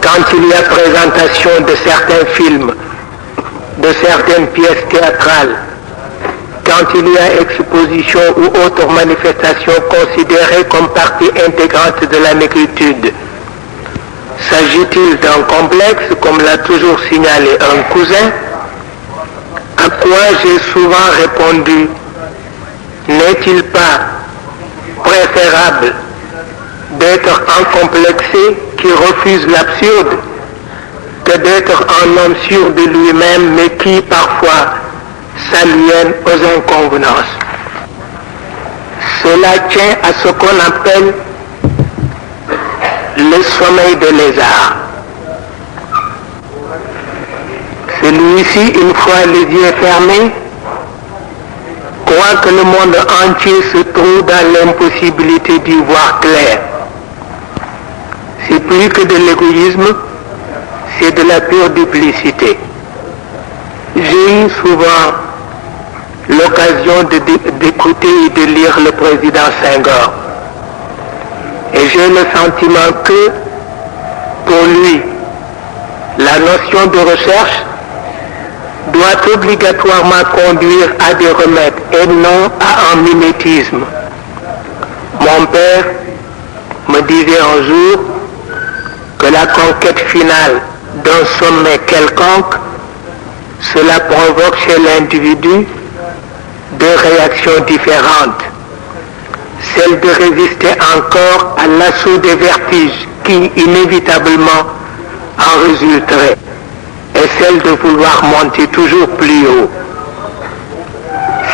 quand il y a présentation de certains films, de certaines pièces théâtrales, quand il y a exposition ou autre manifestation considérée comme partie intégrante de la négritude. S'agit-il d'un complexe, comme l'a toujours signalé un cousin, à quoi j'ai souvent répondu, n'est-il pas préférable d'être un complexé qui refuse l'absurde que d'être un homme sûr de lui-même mais qui parfois s'aliène aux inconvenances. Cela tient à ce qu'on appelle le sommeil de lézard. Celui-ci, une fois les yeux fermés, croit que le monde entier se trouve dans l'impossibilité d'y voir clair. C'est plus que de l'égoïsme, c'est de la pure duplicité. J'ai eu souvent l'occasion d'écouter et de lire le président Senghor. Et j'ai le sentiment que, pour lui, la notion de recherche doit obligatoirement conduire à des remèdes et non à un mimétisme. Mon père me disait un jour que la conquête finale d'un sommet quelconque, cela provoque chez l'individu deux réactions différentes. Celle de résister encore à l'assaut des vertiges qui inévitablement en résulterait, et celle de vouloir monter toujours plus haut.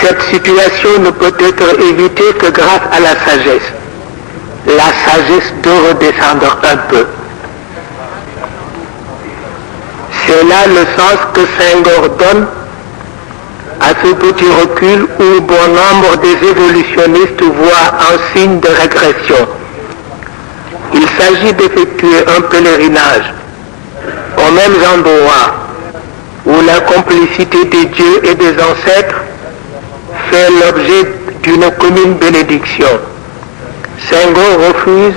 Cette situation ne peut être évitée que grâce à la sagesse de redescendre un peu. C'est là le sens que Senghor donne à ce petit recul où bon nombre des évolutionnistes voient un signe de régression. Il s'agit d'effectuer un pèlerinage aux mêmes endroits où la complicité des dieux et des ancêtres fait l'objet d'une commune bénédiction. Senghor refuse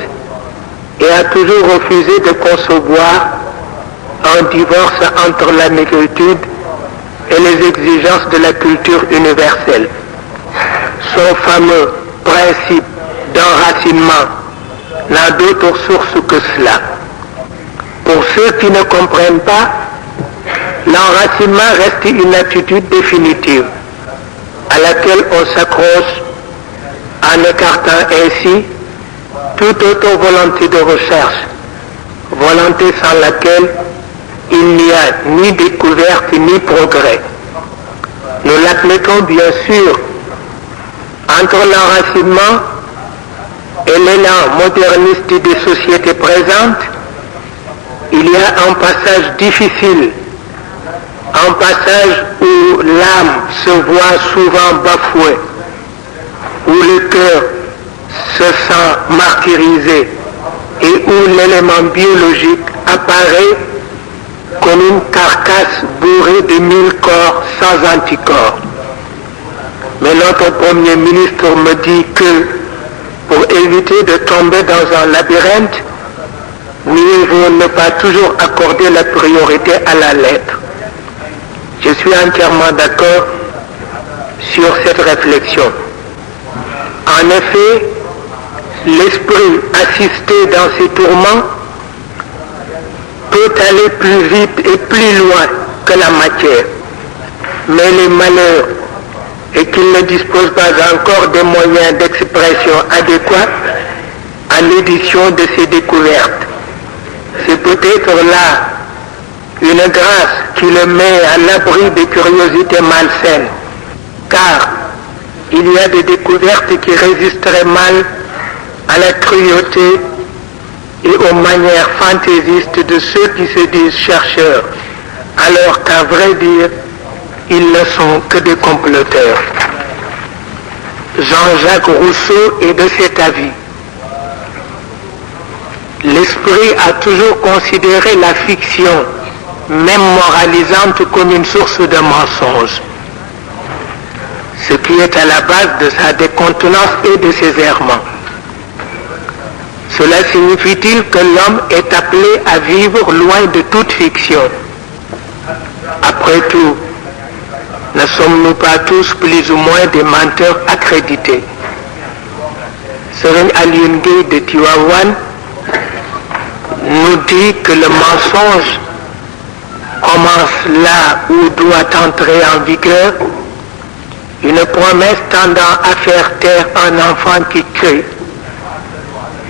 et a toujours refusé de concevoir un divorce entre la négritude et les exigences de la culture universelle. Son fameux principe d'enracinement n'a d'autre source que cela. Pour ceux qui ne comprennent pas, l'enracinement reste une attitude définitive à laquelle on s'accroche en écartant ainsi toute autre volonté de recherche, volonté sans laquelle il n'y a ni découverte ni progrès. Nous l'admettons bien sûr. Entre l'enracinement et l'élan moderniste des sociétés présentes, il y a un passage difficile, un passage où l'âme se voit souvent bafouée, où le cœur se sent martyrisé et où l'élément biologique apparaît comme une carcasse bourrée de 1000 corps sans anticorps. Mais notre Premier ministre me dit que pour éviter de tomber dans un labyrinthe, mieux vaut ne pas toujours accorder la priorité à la lettre. Je suis entièrement d'accord sur cette réflexion. En effet, l'esprit assisté dans ces tourments peut aller plus vite et plus loin que la matière. Mais les malheurs et qu'il ne dispose pas encore des moyens d'expression adéquats à l'édition de ces découvertes. C'est peut-être là une grâce qui le met à l'abri des curiosités malsaines, car il y a des découvertes qui résisteraient mal à la cruauté et aux manières fantaisistes de ceux qui se disent chercheurs, alors qu'à vrai dire, ils ne sont que des comploteurs. Jean-Jacques Rousseau est de cet avis. L'esprit a toujours considéré la fiction, même moralisante, comme une source de mensonges, ce qui est à la base de sa décontenance et de ses errements. Cela signifie-t-il que l'homme est appelé à vivre loin de toute fiction? Après tout, ne sommes-nous pas tous plus ou moins des menteurs accrédités? Serigne Alioune Gueye de Tivaouane nous dit que le mensonge commence là où doit entrer en vigueur une promesse tendant à faire taire un enfant qui crie «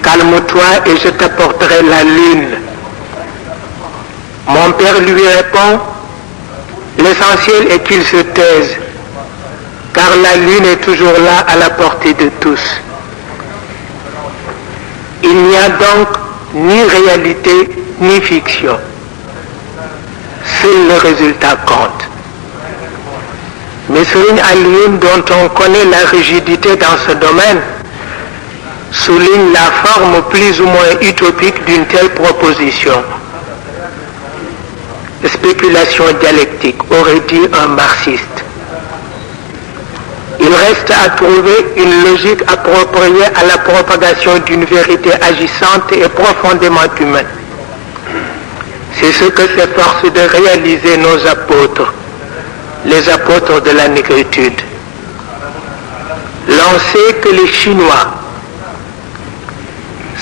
Calme-toi et je t'apporterai la lune ». Mon père lui répond « L'essentiel est qu'il se taise, car la lune est toujours là à la portée de tous ». Il n'y a donc ni réalité ni fiction. Seul le résultat compte. Mais Serigne Alioune, dont on connaît la rigidité dans ce domaine, souligne la forme plus ou moins utopique d'une telle proposition. Spéculation dialectique, aurait dit un marxiste. Il reste à trouver une logique appropriée à la propagation d'une vérité agissante et profondément humaine. C'est ce que s'efforcent de réaliser nos apôtres, les apôtres de la négritude. L'on sait que les Chinois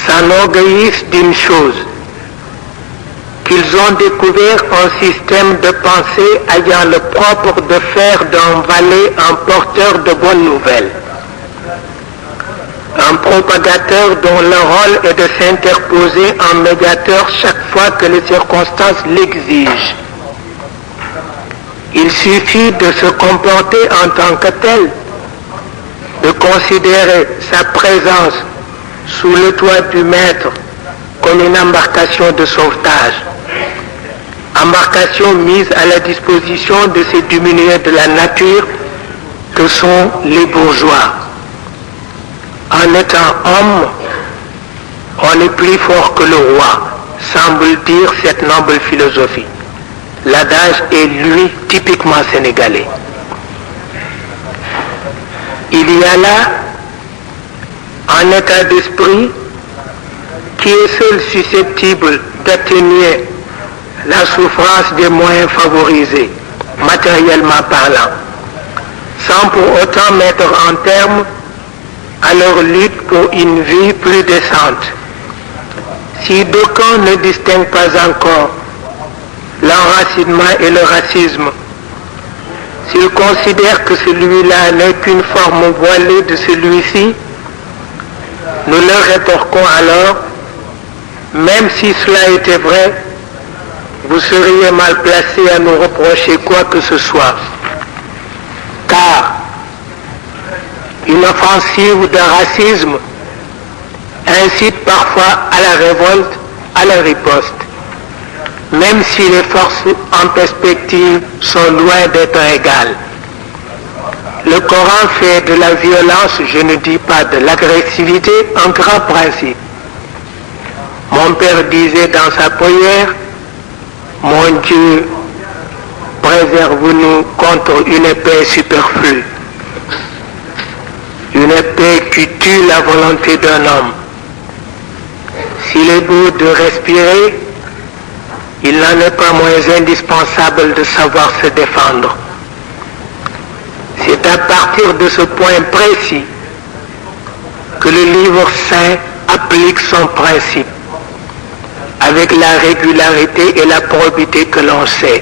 s'enorgueillissent d'une chose, qu'ils ont découvert un système de pensée ayant le propre de faire d'un valet un porteur de bonnes nouvelles, un propagateur dont le rôle est de s'interposer en médiateur chaque fois que les circonstances l'exigent. Il suffit de se comporter en tant que tel, de considérer sa présence sous le toit du maître comme une embarcation de sauvetage, embarcation mise à la disposition de ces diminués de la nature que sont les bourgeois. En étant homme, on est plus fort que le roi, semble dire cette noble philosophie. L'adage est, lui, typiquement sénégalais. Il y a là un état d'esprit qui est seul susceptible d'atténuer la souffrance des moins favorisés, matériellement parlant, sans pour autant mettre en terme à leur lutte pour une vie plus décente. Si d'aucuns ne distinguent pas encore l'enracinement et le racisme, s'ils considèrent que celui-là n'est qu'une forme voilée de celui-ci, nous leur rétorquons alors, même si cela était vrai, vous seriez mal placé à nous reprocher quoi que ce soit, car une offensive de racisme incite parfois à la révolte, à la riposte, même si les forces en perspective sont loin d'être égales. Le Coran fait de la violence, je ne dis pas de l'agressivité, un grand principe. Mon père disait dans sa prière, mon Dieu, préserve-nous contre une épée superflue, une épée qui tue la volonté d'un homme. S'il est beau de respirer, il n'en est pas moins indispensable de savoir se défendre. C'est à partir de ce point précis que le livre saint applique son principe, avec la régularité et la probité que l'on sait.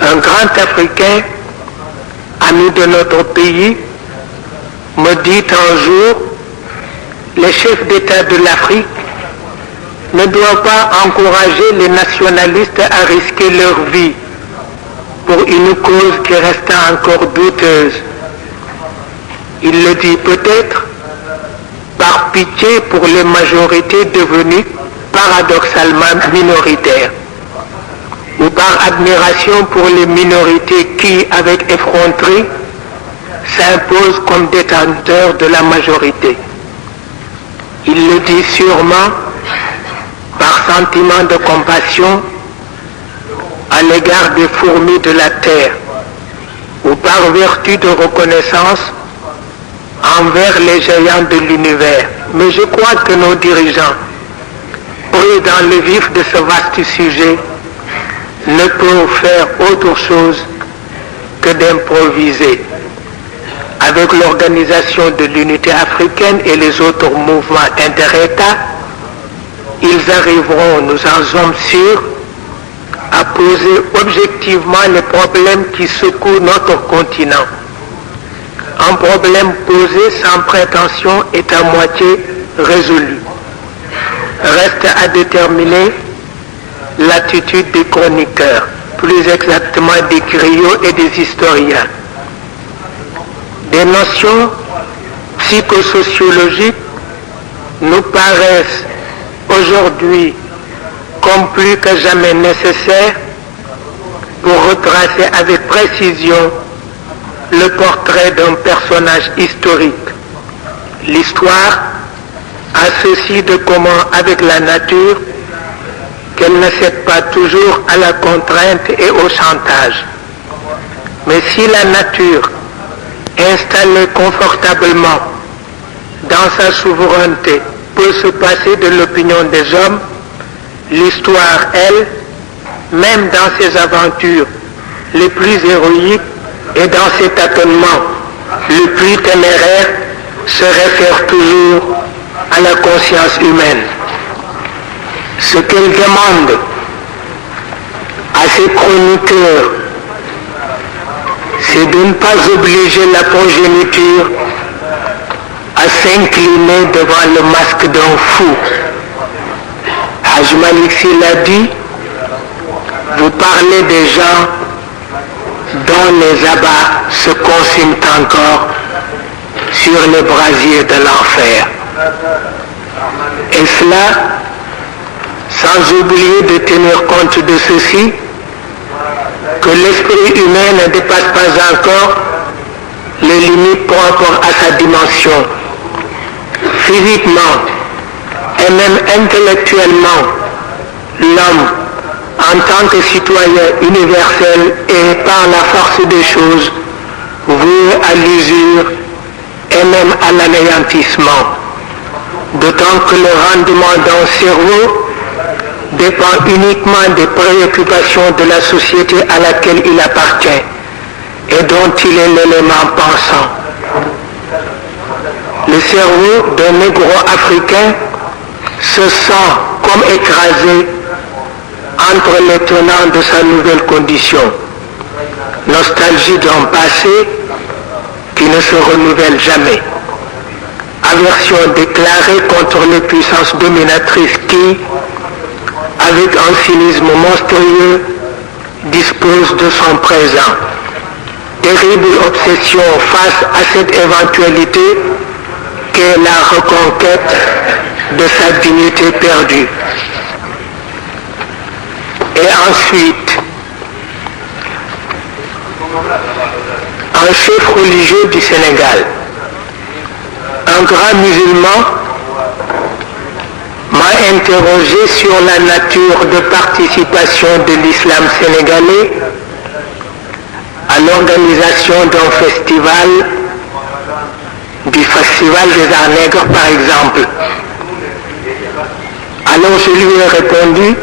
Un grand Africain, ami de notre pays, me dit un jour, les chefs d'État de l'Afrique ne doivent pas encourager les nationalistes à risquer leur vie pour une cause qui reste encore douteuse. Il le dit peut-être par pitié pour les majorités devenues paradoxalement minoritaires, ou par admiration pour les minorités qui, avec effronterie, s'imposent comme détenteurs de la majorité. Il le dit sûrement par sentiment de compassion à l'égard des fourmis de la terre, ou par vertu de reconnaissance envers les géants de l'univers, Mais je crois que nos dirigeants, pris dans le vif de ce vaste sujet, ne peuvent faire autre chose que d'improviser. Avec l'organisation de l'unité africaine et les autres mouvements inter-États, ils arriveront, nous en sommes sûrs, à poser objectivement les problèmes qui secouent notre continent. Un problème posé sans prétention est à moitié résolu. Reste à déterminer l'attitude des chroniqueurs, plus exactement des griots et des historiens. Des notions psychosociologiques nous paraissent aujourd'hui comme plus que jamais nécessaires pour retracer avec précision le portrait d'un personnage historique. L'histoire a ceci de commun avec la nature qu'elle ne cède pas toujours à la contrainte et au chantage. Mais si la nature, installée confortablement dans sa souveraineté, peut se passer de l'opinion des hommes, l'histoire, elle, même dans ses aventures les plus héroïques et dans ses tâtonnements les plus téméraires, se réfère toujours à la conscience humaine. Ce qu'elle demande à ses chroniqueurs, c'est de ne pas obliger la progéniture à s'incliner devant le masque d'un fou. Haj Malik Sy l'a dit, vous parlez des gens dont les abats se consument encore sur les brasiers de l'enfer. Et cela, sans oublier de tenir compte de ceci, que l'esprit humain ne dépasse pas encore les limites propres à sa dimension. Physiquement et même intellectuellement, l'homme, en tant que citoyen universel et par la force des choses, voué à l'usure et même à l'anéantissement. D'autant que le rendement d'un cerveau dépend uniquement des préoccupations de la société à laquelle il appartient et dont il est l'élément pensant. Le cerveau d'un négro africain se sent comme écrasé entre les tenants de sa nouvelle condition. Nostalgie d'un passé qui ne se renouvelle jamais. Aversion déclarée contre les puissances dominatrices qui, avec un cynisme monstrueux, disposent de son présent. Terrible obsession face à cette éventualité qu'est la reconquête de sa dignité perdue. Et ensuite, un chef religieux du Sénégal, un grand musulman, m'a interrogé sur la nature de participation de l'islam sénégalais à l'organisation d'un festival, du Festival des Arts Nègres par exemple. Alors je lui ai répondu,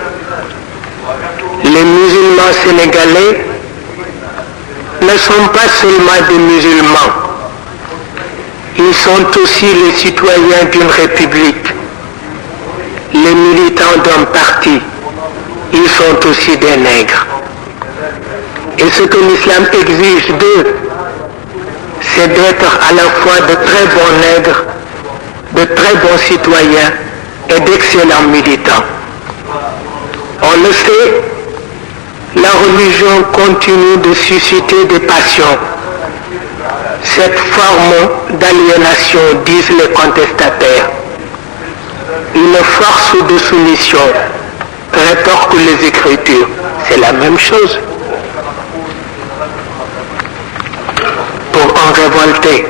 les musulmans sénégalais ne sont pas seulement des musulmans, ils sont aussi les citoyens d'une république, les militants d'un parti, ils sont aussi des nègres. Et ce que l'islam exige d'eux, c'est d'être à la fois de très bons nègres, de très bons citoyens et d'excellents militants. On le sait, la religion continue de susciter des passions. Cette forme d'aliénation, disent les contestataires, une force de soumission, rétorquent les Écritures. C'est la même chose. Pour un révolté,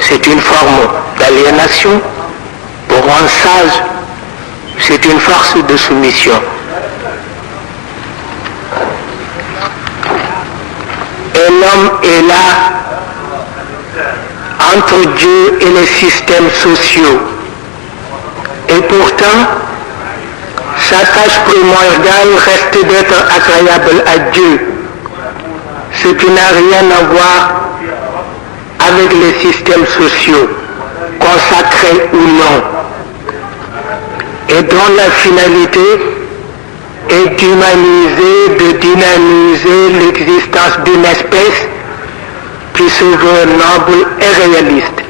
c'est une forme d'aliénation. Pour un sage, c'est une force de soumission. Et l'homme est là entre Dieu et les systèmes sociaux. Et pourtant, sa tâche primordiale reste d'être agréable à Dieu, ce qui n'a rien à voir avec les systèmes sociaux, consacrés ou non, et dont la finalité est d'humaniser, de dynamiser l'existence d'une espèce qui se veut noble et réaliste.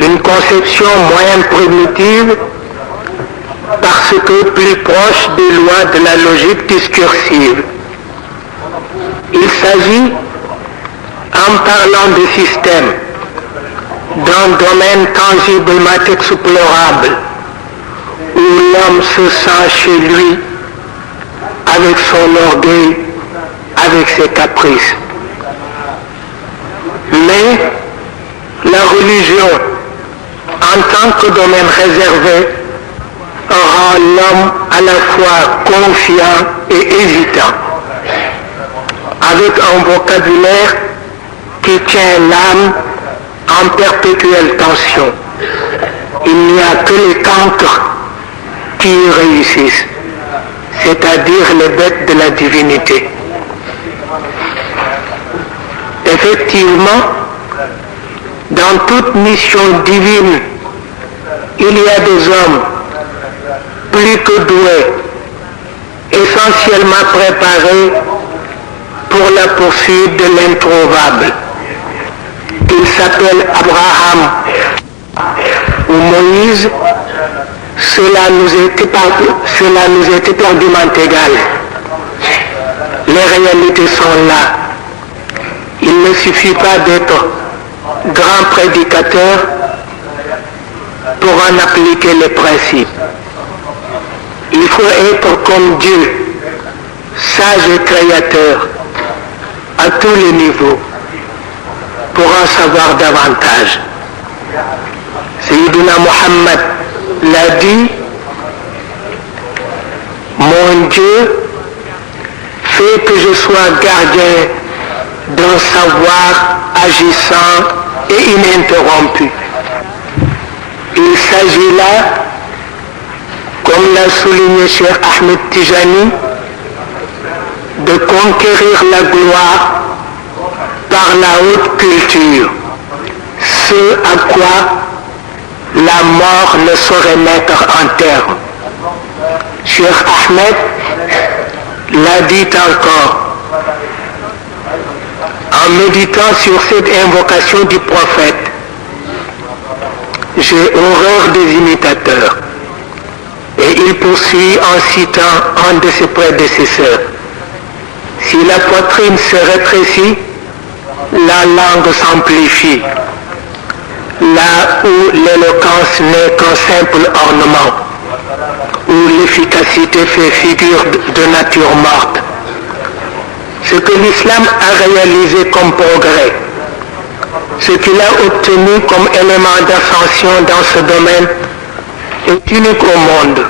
Une conception moins primitive parce que plus proche des lois de la logique discursive. Il s'agit, en parlant de système, d'un domaine tangiblement explorable où l'homme se sent chez lui avec son orgueil, avec ses caprices. Mais la religion, en tant que domaine réservé, rend l'homme à la fois confiant et hésitant, avec un vocabulaire qui tient l'âme en perpétuelle tension. Il n'y a que les cancres qui y réussissent, c'est-à-dire les bêtes de la divinité. Effectivement, dans toute mission divine, il y a des hommes plus que doués, essentiellement préparés pour la poursuite de l'introuvable. Il s'appelle Abraham ou Moïse, cela nous est éperdument égal. Les réalités sont là. Il ne suffit pas d'être grand prédicateur pour en appliquer les principes. Il faut être comme Dieu, sage et créateur, à tous les niveaux, pour en savoir davantage. Sayyidina Muhammad l'a dit, mon Dieu fait que je sois gardien d'un savoir agissant et ininterrompu. Il s'agit là, comme l'a souligné Cheikh Ahmed Tijani, de conquérir la gloire par la haute culture, ce à quoi la mort ne saurait mettre en terme. Cheikh Ahmed l'a dit encore, en méditant sur cette invocation du prophète, j'ai horreur des imitateurs. Et il poursuit en citant un de ses prédécesseurs. Si la poitrine se rétrécit, la langue s'amplifie. Là où l'éloquence n'est qu'un simple ornement, où l'efficacité fait figure de nature morte. Ce que l'islam a réalisé comme progrès, ce qu'il a obtenu comme élément d'ascension dans ce domaine, est unique au monde,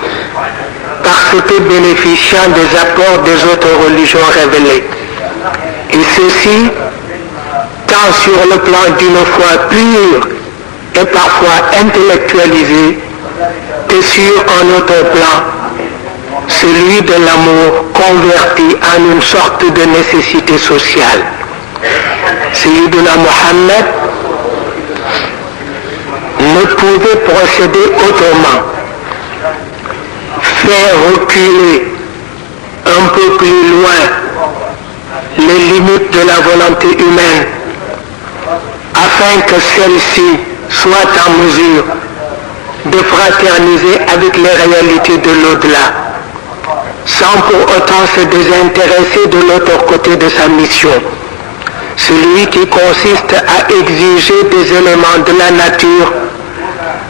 parce que bénéficiant des apports des autres religions révélées. Et ceci, tant sur le plan d'une foi pure et parfois intellectualisée, que sur un autre plan, celui de l'amour converti en une sorte de nécessité sociale. Sayyidina Muhammad ne pouvait procéder autrement. Faire reculer un peu plus loin les limites de la volonté humaine afin que celle-ci soit en mesure de fraterniser avec les réalités de l'au-delà, sans pour autant se désintéresser de l'autre côté de sa mission, celui qui consiste à exiger des éléments de la nature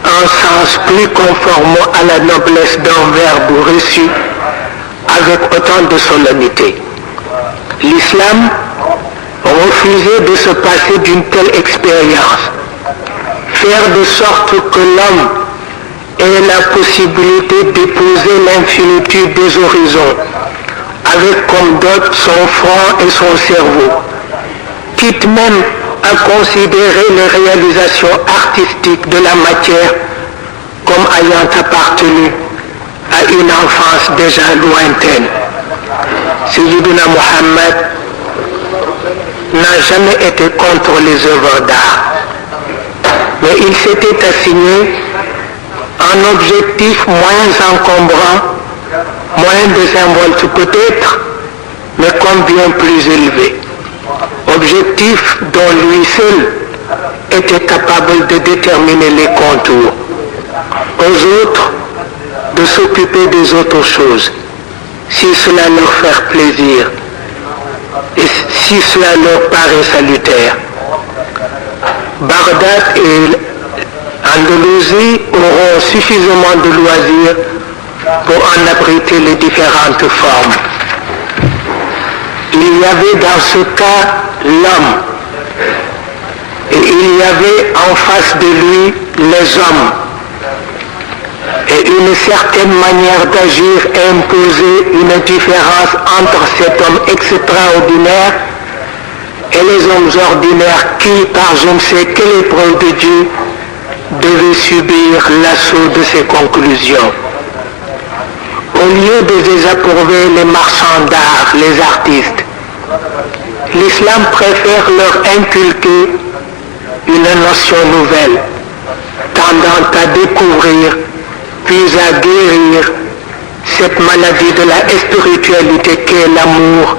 un sens plus conforme à la noblesse d'un verbe reçu avec autant de solennité. L'islam refusait de se passer d'une telle expérience, faire de sorte que l'homme ait la possibilité d'épouser l'infinitude des horizons, avec comme dot son front et son cerveau, quitte même à considérer les réalisations artistiques de la matière comme ayant appartenu à une enfance déjà lointaine. Sayyidina Mohammed n'a jamais été contre les œuvres d'art, mais il s'était assigné un objectif moins encombrant, moins désinvolte peut-être, mais combien plus élevé. Objectif dont lui seul était capable de déterminer les contours. Aux autres de s'occuper des autres choses, si cela leur fait plaisir et si cela leur paraît salutaire. Bagdad et Andalousie auront suffisamment de loisirs pour en abriter les différentes formes. Il y avait dans ce cas l'homme et il y avait en face de lui les hommes. Et une certaine manière d'agir imposait une différence entre cet homme extraordinaire et les hommes ordinaires qui, par je ne sais quelle épreuve de Dieu, devaient subir l'assaut de ses conclusions. Au lieu de désapprouver les marchands d'art, les artistes, l'islam préfère leur inculquer une notion nouvelle, tendant à découvrir puis à guérir cette maladie de la spiritualité qu'est l'amour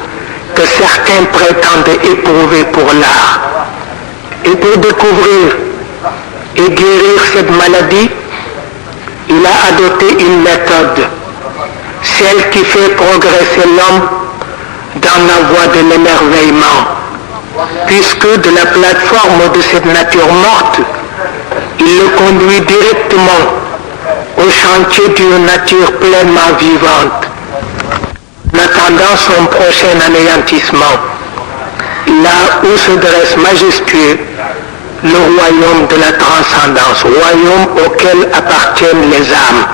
que certains prétendent éprouver pour l'art. Et pour découvrir et guérir cette maladie, il a adopté une méthode, celle qui fait progresser l'homme dans la voie de l'émerveillement, puisque de la plateforme de cette nature morte, il le conduit directement au chantier d'une nature pleinement vivante, en attendant son prochain anéantissement, là où se dresse majestueux le royaume de la transcendance, royaume auquel appartiennent les âmes.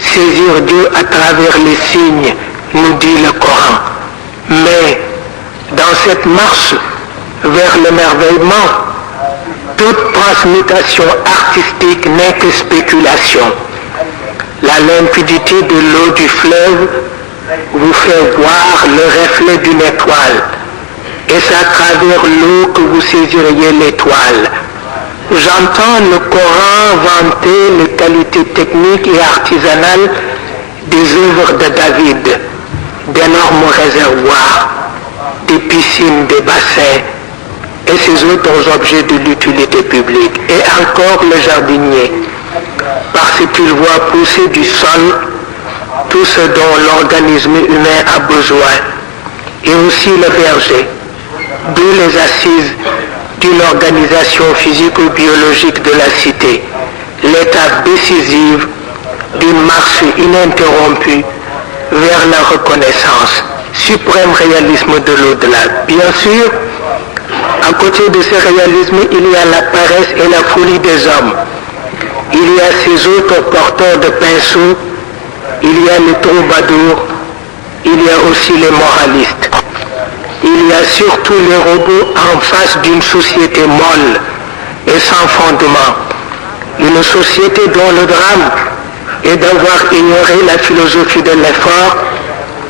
Saisir Dieu à travers les signes, nous dit le Coran. Mais dans cette marche vers l'émerveillement, toute transmutation artistique n'est que spéculation. La limpidité de l'eau du fleuve vous fait voir le reflet d'une étoile, et c'est à travers l'eau que vous saisiriez l'étoile. J'entends le Coran vanter les qualités techniques et artisanales des œuvres de David, d'énormes réservoirs, des piscines, des bassins, et ces autres objets de l'utilité publique, et encore le jardinier, parce qu'il voit pousser du sol tout ce dont l'organisme humain a besoin, et aussi le berger, d'où les assises d'une organisation physico-biologique de la cité, l'étape décisive d'une marche ininterrompue vers la reconnaissance, suprême réalisme de l'au-delà. Bien sûr, à côté de ce réalisme, il y a la paresse et la folie des hommes. Il y a ces autres porteurs de pinceaux, il y a les troubadours, il y a aussi les moralistes. Il y a surtout les robots en face d'une société molle et sans fondement. Une société dont le drame est d'avoir ignoré la philosophie de l'effort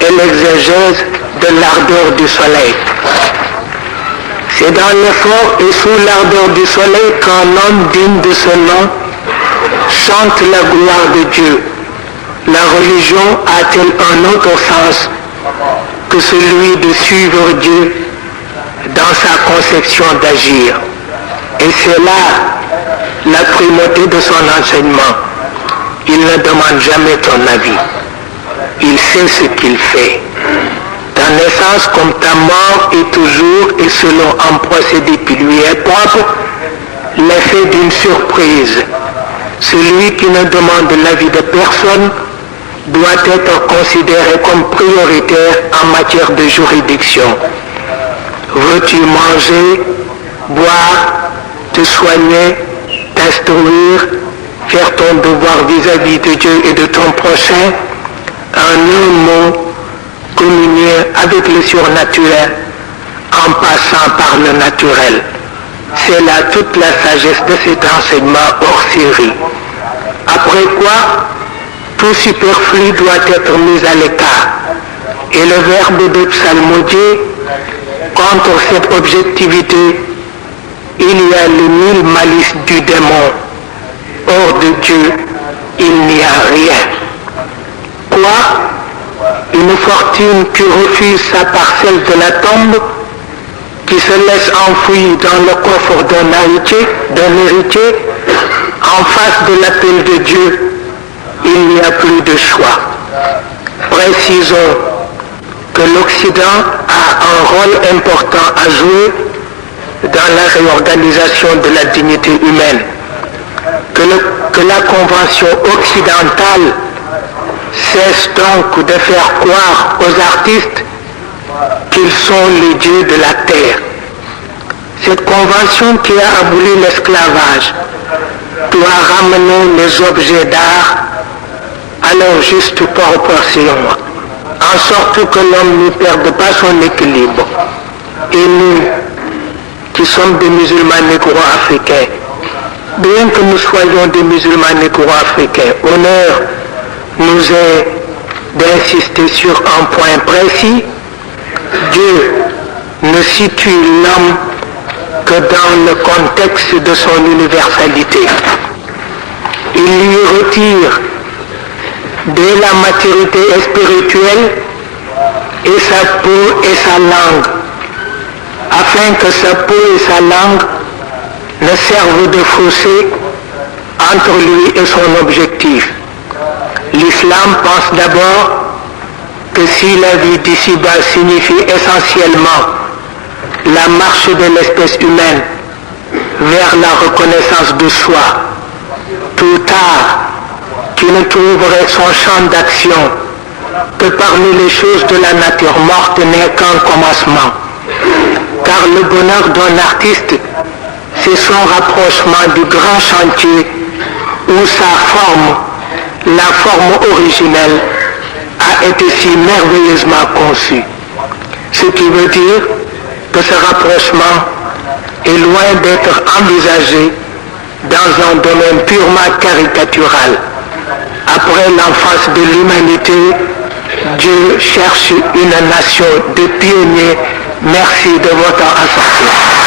et l'exégèse de l'ardeur du soleil. C'est dans l'effort et sous l'ardeur du soleil qu'un homme digne de ce nom chante la gloire de Dieu. La religion a-t-elle un autre sens que celui de suivre Dieu dans sa conception d'agir? Et c'est là la primauté de son enseignement. Il ne demande jamais ton avis. Il sait ce qu'il fait. Ta naissance comme ta mort est toujours et selon un procédé qui lui est propre, l'effet d'une surprise. Celui qui ne demande l'avis de personne doit être considéré comme prioritaire en matière de juridiction. Veux-tu manger, boire, te soigner, t'instruire, faire ton devoir vis-à-vis de Dieu et de ton prochain, en un mot, communier avec le surnaturel en passant par le naturel. C'est là toute la sagesse de cet enseignement hors série. Après quoi, tout superflu doit être mis à l'écart. Et le verbe de psalmodier, contre cette objectivité, il y a les mille malices du démon. Hors de Dieu, il n'y a rien. Quoi? Une fortune qui refuse sa parcelle de la tombe, qui se laisse enfouir dans le coffre d'un héritier, en face de l'appel de Dieu, il n'y a plus de choix. Précisons que l'Occident a un rôle important à jouer dans la réorganisation de la dignité humaine. Que la Convention occidentale cesse donc de faire croire aux artistes qu'ils sont les dieux de la terre. Cette convention qui a aboli l'esclavage doit ramener les objets d'art à leur juste proportion, en sorte que l'homme ne perde pas son équilibre. Et nous, qui sommes des musulmans négro-africains, bien que nous soyons des musulmans négro-africains, honneur nous est d'insister sur un point précis. Dieu ne situe l'homme que dans le contexte de son universalité. Il lui retire de la maturité spirituelle et sa peau et sa langue, afin que sa peau et sa langue ne servent de fossé entre lui et son objectif. L'islam pense d'abord que si la vie d'ici-bas signifie essentiellement la marche de l'espèce humaine vers la reconnaissance de soi, tout tard, qui ne trouverait son champ d'action que parmi les choses de la nature morte n'est qu'un commencement. Car le bonheur d'un artiste, c'est son rapprochement du grand chantier où sa forme, la forme originelle, a été si merveilleusement conçue. Ce qui veut dire que ce rapprochement est loin d'être envisagé dans un domaine purement caricatural. Après l'enfance de l'humanité, Dieu cherche une nation de pionniers. Merci de votre attention.